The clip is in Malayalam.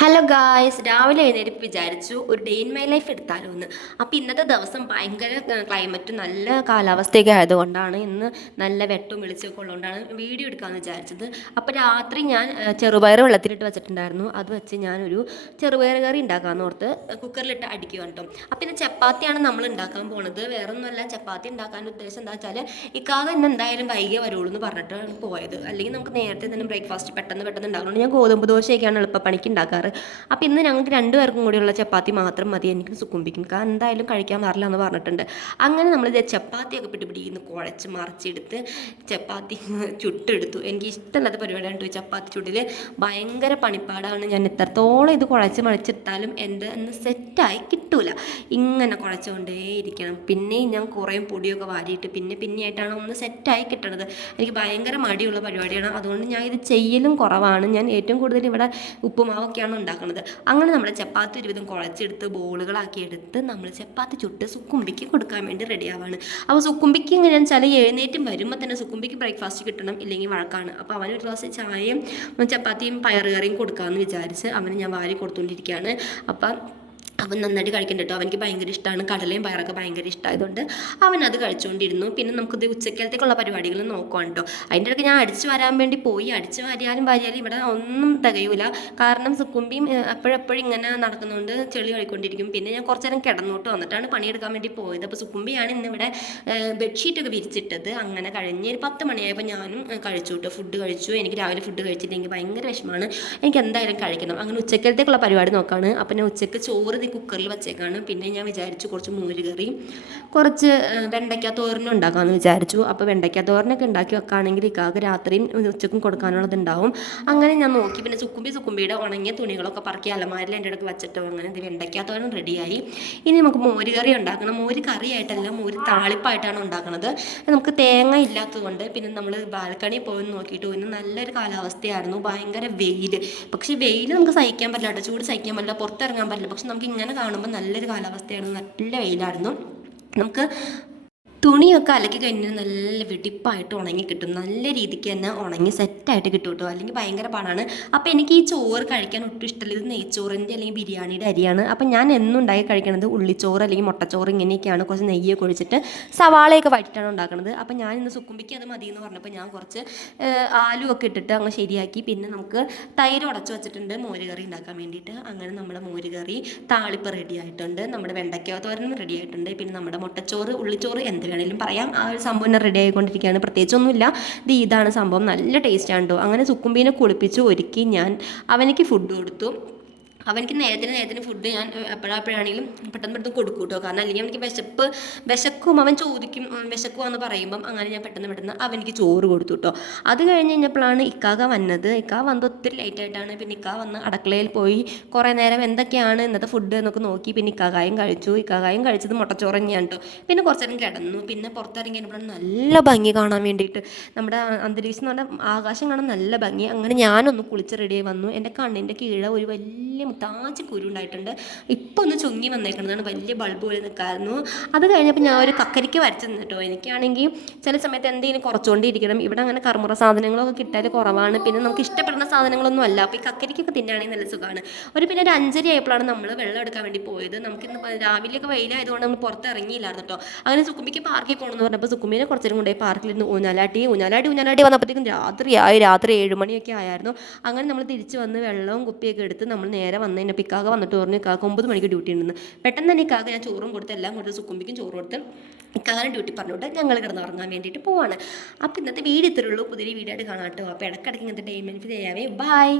ഹലോ ഗായ്സ്, രാവിലെ എഴുന്നേറ്റ് വിചാരിച്ചു ഒരു ഡേ ഇൻ മൈ ലൈഫ് എടുത്താലോ എന്ന്. അപ്പോൾ ഇന്നത്തെ ദിവസം ഭയങ്കര ക്ലൈമറ്റ് നല്ല കാലാവസ്ഥയൊക്കെ ആയതുകൊണ്ടാണ്, ഇന്ന് നല്ല വെട്ടവും വെളിച്ചമൊക്കെ ഉള്ളതുകൊണ്ടാണ് വീഡിയോ എടുക്കാമെന്ന് വിചാരിച്ചത്. അപ്പോൾ രാത്രി ഞാൻ ചെറുപയർ വെള്ളത്തിലിട്ട് വെച്ചിട്ടുണ്ടായിരുന്നു. അത് വെച്ച് ഞാനൊരു ചെറുപയർ കറി ഉണ്ടാക്കാമെന്ന് ഓർത്ത് കുക്കറിലിട്ട് അടിക്കുക കേട്ടോ. അപ്പോൾ ഇന്ന് ചപ്പാത്തിയാണ് നമ്മൾ ഉണ്ടാക്കാൻ പോണത്. വേറെ ഒന്നുമല്ല, ചപ്പാത്തി ഉണ്ടാക്കാൻ ഉദ്ദേശം എന്താ വെച്ചാൽ ഇക്കാക ഇന്ന് എന്തായാലും വൈകിയേ വരുള്ളൂ എന്ന് പറഞ്ഞിട്ടാണ് പോയത്. അല്ലെങ്കിൽ നമുക്ക് നേരത്തെ തന്നെ ബ്രേക്ക്ഫാസ്റ്റ് പെട്ടെന്ന് ഉണ്ടാക്കണം. ഞാൻ ഗോതമ്പ് ദോശയൊക്കെയാണ് എളുപ്പപ്പണിക്ക് ഉണ്ടാക്കാറ്. അപ്പോൾ ഇന്ന് ഞങ്ങൾക്ക് രണ്ടുപേർക്കും കൂടിയുള്ള ചപ്പാത്തി മാത്രം മതി, എനിക്ക് സുക്കുംപിക്കും. കാരണം എന്തായാലും കഴിക്കാൻ പാടില്ല എന്ന് പറഞ്ഞിട്ടുണ്ട്. അങ്ങനെ നമ്മൾ ചപ്പാത്തിയൊക്കെ പിടിപിടിന്ന് കുഴച്ച് മറിച്ചെടുത്ത് ചപ്പാത്തി ചുട്ടെടുത്തു. എനിക്ക് ഇഷ്ടമില്ലാത്ത പരിപാടിയാണ് കേട്ടോ ചപ്പാത്തി ചുട്ടിൽ. ഭയങ്കര പണിപ്പാടാണ്. ഞാൻ എത്രത്തോളം ഇത് കുഴച്ച് മറിച്ചിട്ടാലും എൻ്റെ ഒന്ന് സെറ്റായി കിട്ടൂല. ഇങ്ങനെ കുഴച്ചുകൊണ്ടേ ഇരിക്കണം. പിന്നെയും ഞാൻ കുറേ പൊടിയൊക്കെ വാരിയിട്ട് പിന്നെയായിട്ടാണ് ഒന്ന് സെറ്റായി കിട്ടണത്. എനിക്ക് ഭയങ്കര മടിയുള്ള പരിപാടിയാണ്. അതുകൊണ്ട് ഞാൻ ഇത് ചെയ്യലും കുറവാണ്. ഞാൻ ഏറ്റവും കൂടുതൽ ഇവിടെ ഉപ്പുമാവൊക്കെയാണ് ഉണ്ടാക്കുന്നത്. അങ്ങനെ നമ്മൾ ചപ്പാത്തി ഒരുവിധം കുഴച്ചെടുത്ത് ബോളുകളാക്കി എടുത്ത് നമ്മൾ ചപ്പാത്തി ചുട്ട് സുക്കുംബിക്ക് കൊടുക്കാൻ വേണ്ടി റെഡിയാവാണ്. അപ്പോൾ സുക്കുംബിക്ക് എങ്ങനെയാണെന്ന് വെച്ചാൽ എഴുന്നേറ്റും വരുമ്പോൾ തന്നെ സുക്കുംബിക്ക് ബ്രേക്ക്ഫാസ്റ്റ് കിട്ടണം, ഇല്ലെങ്കിൽ വഴക്കാണ്. അപ്പോൾ അവന് ഒരു ഗ്ലാസ് ചായയും ചപ്പാത്തിയും പയറുകറിയും കൊടുക്കാമെന്ന് വിചാരിച്ച് അവന് ഞാൻ വാരി കൊടുത്തുകൊണ്ടിരിക്കുകയാണ്. അവൻ നന്നായിട്ട് കഴിക്കണ്ട കേട്ടോ. അവനിക്ക് ഭയങ്കര ഇഷ്ടമാണ്, കടലയും പയറൊക്കെ ഭയങ്കര ഇഷ്ടമായതുകൊണ്ട് അവനത് കഴിച്ചുകൊണ്ടിരുന്നു. പിന്നെ നമുക്കിത് ഉച്ചക്കലത്തേക്കുള്ള പരിപാടികൾ നോക്കാം കേട്ടോ. അതിൻ്റെ ഇടയ്ക്ക് ഞാൻ അടിച്ചു വരാൻ വേണ്ടി പോയി. അടിച്ചു വാരിയാലും ഇവിടെ ഒന്നും തികയൂല. കാരണം സുക്കുംബിയും എപ്പോഴെപ്പോഴും ഇങ്ങനെ നടക്കുന്നതുകൊണ്ട് ചെളി കഴിക്കൊണ്ടിരിക്കും. പിന്നെ ഞാൻ കുറച്ച് നേരം കിടന്നോട്ട് വന്നിട്ടാണ് പണിയെടുക്കാൻ വേണ്ടി പോയത്. അപ്പോൾ സുക്കുംബിയാണ് ഇന്നിവിടെ ബെഡ്ഷീറ്റൊക്കെ വിരിച്ചിട്ടത്. അങ്ങനെ കഴിഞ്ഞ് ഒരു 10 മണിയായപ്പോൾ ഞാനും കഴിച്ചു കേട്ടോ. ഫുഡ് കഴിച്ചു. എനിക്ക് രാവിലെ ഫുഡ് കഴിച്ചില്ലെങ്കിൽ ഭയങ്കര വിഷമമാണ്. എനിക്ക് എന്തായാലും കഴിക്കണം. അങ്ങനെ ഉച്ചക്കലത്തേക്കുള്ള പരിപാടി നോക്കുകയാണ്. അപ്പം ഞാൻ ഉച്ചയ്ക്ക് ചോറ് കുക്കറിൽ വെച്ചേക്കാണ്. പിന്നെ ഞാൻ വിചാരിച്ചു കുറച്ച് മോരുകറി, കുറച്ച് വെണ്ടയ്ക്ക തോരനും ഉണ്ടാക്കാമെന്ന് വിചാരിച്ചു. അപ്പോൾ വെണ്ടയ്ക്ക തോരനൊക്കെ ഉണ്ടാക്കി വെക്കുകയാണെങ്കിൽ ഇക്കാക്ക് രാത്രിയും ഉച്ചക്കും കൊടുക്കാനുള്ളതുണ്ടാവും. അങ്ങനെ ഞാൻ നോക്കി. പിന്നെ സുക്കുംബിയുടെ ഉണങ്ങിയ തുണികളൊക്കെ പറക്കി അലമാരിൽ എൻ്റെ ഇടയ്ക്ക് വെച്ചിട്ട് അങ്ങനെ വെണ്ടയ്ക്ക തോരൻ റെഡിയായി. ഇനി നമുക്ക് മോരുകറി ഉണ്ടാക്കണം. മോര് കറിയായിട്ടല്ല, മോര് താളിപ്പായിട്ടാണ് ഉണ്ടാക്കുന്നത്. നമുക്ക് തേങ്ങ ഇല്ലാത്തതുകൊണ്ട് പിന്നെ നമ്മൾ ബാൽക്കണി പോയി നോക്കിയിട്ട് ഇന്ന് നല്ലൊരു കാലാവസ്ഥയായിരുന്നു. ഭയങ്കര വെയിൽ. പക്ഷേ വെയിൽ നമുക്ക് സഹിക്കാൻ പറ്റില്ല കേട്ടോ. ചൂട് സഹിക്കാൻ പറ്റില്ല, പുറത്തിറങ്ങാൻ പറ്റില്ല. പക്ഷെ നമുക്ക് ഇങ്ങനെ കാണുമ്പോൾ നല്ലൊരു കാലാവസ്ഥയാണ്. നല്ല വെയിലായിരുന്നു. നമുക്ക് തുണിയൊക്കെ അലക്കി കഴിഞ്ഞാൽ നല്ല വെടിപ്പായിട്ട് ഉണങ്ങി കിട്ടും. നല്ല രീതിക്ക് തന്നെ ഉണങ്ങി സെറ്റായിട്ട് കിട്ടും കേട്ടോ. അല്ലെങ്കിൽ ഭയങ്കര പാടാണ്. അപ്പോൾ എനിക്ക് ഈ ചോറ് കഴിക്കാൻ ഒട്ടും ഇഷ്ടമില്ല. ഇത് നെയ്ച്ചോറിൻ്റെ അല്ലെങ്കിൽ ബിരിയാണിയുടെ അരിയാണ്. അപ്പം ഞാൻ എന്നും ഉണ്ടാക്കി കഴിക്കുന്നത് ഉള്ളിച്ചോറ് അല്ലെങ്കിൽ മുട്ടച്ചോറ് ഇങ്ങനെയൊക്കെയാണ്. കുറച്ച് നെയ്യൊക്കെ ഒഴിച്ചിട്ട് സവാളയൊക്കെ വഴറ്റിട്ടാണ് ഉണ്ടാക്കുന്നത്. അപ്പം ഞാൻ ഇന്ന് സുക്കുംബിക്ക് അത് മതി എന്ന് പറഞ്ഞപ്പോൾ ഞാൻ കുറച്ച് ആലുവൊക്കെ ഇട്ടിട്ട് അങ്ങ് ശരിയാക്കി. പിന്നെ നമുക്ക് തൈര് ഉടച്ച് വെച്ചിട്ടുണ്ട് മോരുകറി ഉണ്ടാക്കാൻ വേണ്ടിയിട്ട്. അങ്ങനെ നമ്മുടെ മോരുകറി താളിപ്പ് റെഡി ആയിട്ടുണ്ട്. നമ്മുടെ വെണ്ടയ്ക്ക തോരനും റെഡി ആയിട്ടുണ്ട്. പിന്നെ നമ്മുടെ മുട്ടച്ചോറ് ഉള്ളിച്ചോറ് എന്ത് വേണേലും പറയാം. ആ ഒരു സംഭവം റെഡി ആയിക്കൊണ്ടിരിക്കുകയാണ്. പ്രത്യേകിച്ചൊന്നുമില്ല. ഇതാണ് സംഭവം. നല്ല ടേസ്റ്റ് ആണ് കേട്ടോ. അങ്ങനെ സുക്കുംബീനെ കുളിപ്പിച്ച് ഒരുക്കി ഞാൻ അവനിക്ക് ഫുഡ് കൊടുത്തു. അവനിക്ക് നേരത്തിന് ഫുഡ് ഞാൻ എപ്പോഴാണെങ്കിലും പെട്ടെന്ന് കൊടുക്കും കേട്ടോ. കാരണം അല്ലെങ്കിൽ അവനിക്ക് വിശക്കും. അവൻ ചോദിക്കും വിശക്കുവാന്ന് പറയുമ്പം അങ്ങനെ ഞാൻ പെട്ടെന്ന് അവനിക്ക് ചോറ് കൊടുത്തു കേട്ടോ. അത് കഴിഞ്ഞ് കഴിഞ്ഞപ്പോഴാണ് ഇക്കാക വന്നത്. ഇക്കാക വന്നത് ഒത്തിരി ലേറ്റായിട്ടാണ്. പിന്നെ ഇക്കാ വന്ന് അടുക്കളയിൽ പോയി കുറേ നേരം എന്തൊക്കെയാണ് ഇന്നത്തെ ഫുഡ് എന്നൊക്കെ നോക്കി. പിന്നെ ഇക്കാകായും കഴിച്ചത് മുട്ടച്ചോറ് തന്നെയാണ് കേട്ടോ. പിന്നെ കുറച്ച് നേരം കിടന്നു. പിന്നെ പുറത്തിറങ്ങി കഴിഞ്ഞപ്പോൾ നല്ല ഭംഗി കാണാൻ വേണ്ടിയിട്ട് നമ്മുടെ അന്തരീക്ഷം എന്ന് പറഞ്ഞാൽ ആകാശം കാണാൻ നല്ല ഭംഗി. അങ്ങനെ ഞാനൊന്ന് കുളിച്ച് റെഡിയായി വന്നു. എൻ്റെ കണ്ണിൻ്റെ കീഴെ ഒരു വലിയ താച്ച് കുരു ഉണ്ടായിട്ടുണ്ട്. ഇപ്പോൾ ഒന്ന് ചുങ്ങി വന്നേക്കുന്നതാണ്. വലിയ ബൾബ് പോലെ നിൽക്കായിരുന്നു. അത് കഴിഞ്ഞപ്പോൾ ഞാൻ ഒരു കക്കരിക്ക വരച്ച് നിന്നിട്ടോ. എനിക്കാണെങ്കിൽ ചില സമയത്ത് എന്തെങ്കിലും കുറച്ചുകൊണ്ടിരിക്കണം. ഇവിടെ അങ്ങനെ കർമ്മറ സാധനങ്ങളൊക്കെ കിട്ടാൻ കുറവാണ്. പിന്നെ നമുക്ക് ഇഷ്ടപ്പെടുന്ന സാധനങ്ങളൊന്നും അല്ല. അപ്പോൾ ഈ കക്കരിക്കൊക്കെ തിന്നുകയാണെങ്കിൽ നല്ല സുഖമാണ്. പിന്നെ ഒരു 5:30 ആയപ്പോഴാണ് നമ്മൾ വെള്ളം എടുക്കാൻ വേണ്ടി പോയത്. നമുക്കിന്ന് രാവിലെയൊക്കെ വെയിലായതുകൊണ്ട് നമ്മൾ പുറത്ത് ഇറങ്ങിയില്ലായിരുന്നു കേട്ടോ. അങ്ങനെ സുക്കുംബിക്ക് പാർക്കിൽ പോകണമെന്ന് പറഞ്ഞപ്പോൾ സുക്കുംബിനെ കുറച്ചേരം കൊണ്ടുപോയി പാർക്കിലിരുന്ന് ഊഞ്ഞാലാട്ടി വന്നപ്പോഴത്തേക്കും രാത്രി 7 മണിയൊക്കെ ആയിരുന്നു. അങ്ങനെ നമ്മൾ തിരിച്ച് വന്ന് വെള്ളവും കുപ്പിയൊക്കെ എടുത്ത് നമ്മൾ നേരെ വന്നതിൻ്റെ ഇക്കാക വന്നിട്ട് പറഞ്ഞു ഇക്കാക്ക് 9 മണിക്ക് ഡ്യൂട്ടി ഉണ്ടെന്ന്. പെട്ടെന്ന് തന്നെ ഇക്കാക്ക് ഞാൻ ചോറും കൊടുത്ത് എല്ലാം കൊടുത്ത് സുക്കുംബിക്കും ചോറ് കൊടുത്ത് ഇക്കാകാനും ഡ്യൂട്ടി പറഞ്ഞുകൊണ്ട് ഞങ്ങൾ കിടന്നുറങ്ങാൻ വേണ്ടിയിട്ട് പോവാണ്. അപ്പോൾ ഇന്നത്തെ വീഡിയോ ഇത്രയുള്ളൂ. പുതിയ വീഡിയോ ആയിട്ട് കാണാം കേട്ടോ. അപ്പോൾ ഇടയ്ക്കിടയ്ക്ക് ഇങ്ങനത്തെ ഡേ ലൈഫ് ചെയ്യാവേ. ബൈ.